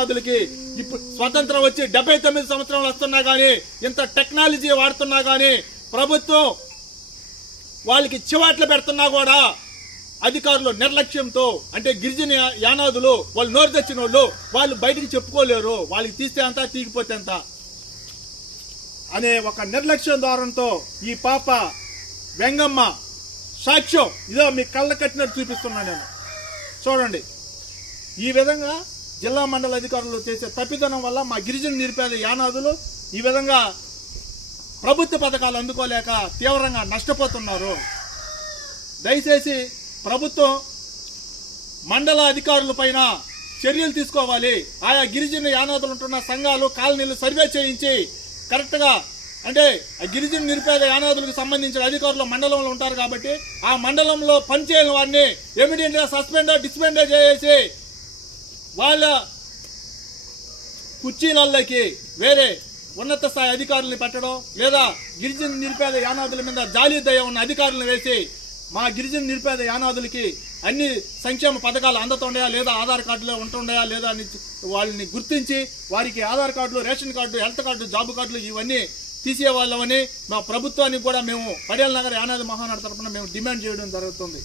యానాదులకి ఇప్పుడు స్వతంత్రం వచ్చి 79 సంవత్సరాలు వస్తున్నా కానీ, ఇంత టెక్నాలజీ వాడుతున్నా కానీ ప్రభుత్వం వాళ్ళకి చివాట్లు పెడుతున్నా కూడా అధికారులు నిర్లక్ష్యంతో, అంటే గిరిజన యానాదులు వాళ్ళు నోరు తెచ్చిన వాళ్ళు వాళ్ళు బయటికి చెప్పుకోలేరు, వాళ్ళకి తీస్తే అంతా తీగిపోతే అంత అనే ఒక నిర్లక్ష్యం ద్వారంతో ఈ పాప వెంగమ్మ సాక్ష్యం ఇదో మీ కళ్ళ కట్టినట్టు చూపిస్తున్నా నేను. చూడండి, ఈ విధంగా జిల్లా మండల అధికారులు చేసే తప్పిదనం వల్ల మా గిరిజన నిరుపేద యానాదులు ఈ విధంగా ప్రభుత్వ పథకాలు అందుకోలేక తీవ్రంగా నష్టపోతున్నారు. దయచేసి ప్రభుత్వం మండల అధికారుల పైన చర్యలు తీసుకోవాలి. ఆయా గిరిజన యానాదులు ఉంటున్న సంఘాలు కాలనీలు సర్వే చేయించి కరెక్ట్గా, అంటే గిరిజన నిరుపేద యానాదులకు సంబంధించిన అధికారులు మండలంలో ఉంటారు కాబట్టి ఆ మండలంలో పనిచేయని వారిని ఇమీడియట్గా సస్పెండ్ డిస్పెండ్ చేసి వాళ్ళ కుర్చీలకి వేరే ఉన్నత స్థాయి అధికారులను పెట్టడం, లేదా గిరిజన నిరుపేద యానాదుల మీద జాలి దయ ఉన్న అధికారులను వేసి మా గిరిజన నిరుపేద యానాదులకి అన్ని సంక్షేమ పథకాలు అందుతుండయా లేదా, ఆధార్ కార్డులో ఉంటుండయా లేదా అని వాళ్ళని గుర్తించి వారికి ఆధార్ కార్డులు, ration card, health card, job కార్డులు ఇవన్నీ తీసేవాళ్ళమని మా ప్రభుత్వానికి కూడా మేము పడేల నగర్ యానాది మహానాడు తరఫున మేము డిమాండ్ చేయడం జరుగుతుంది.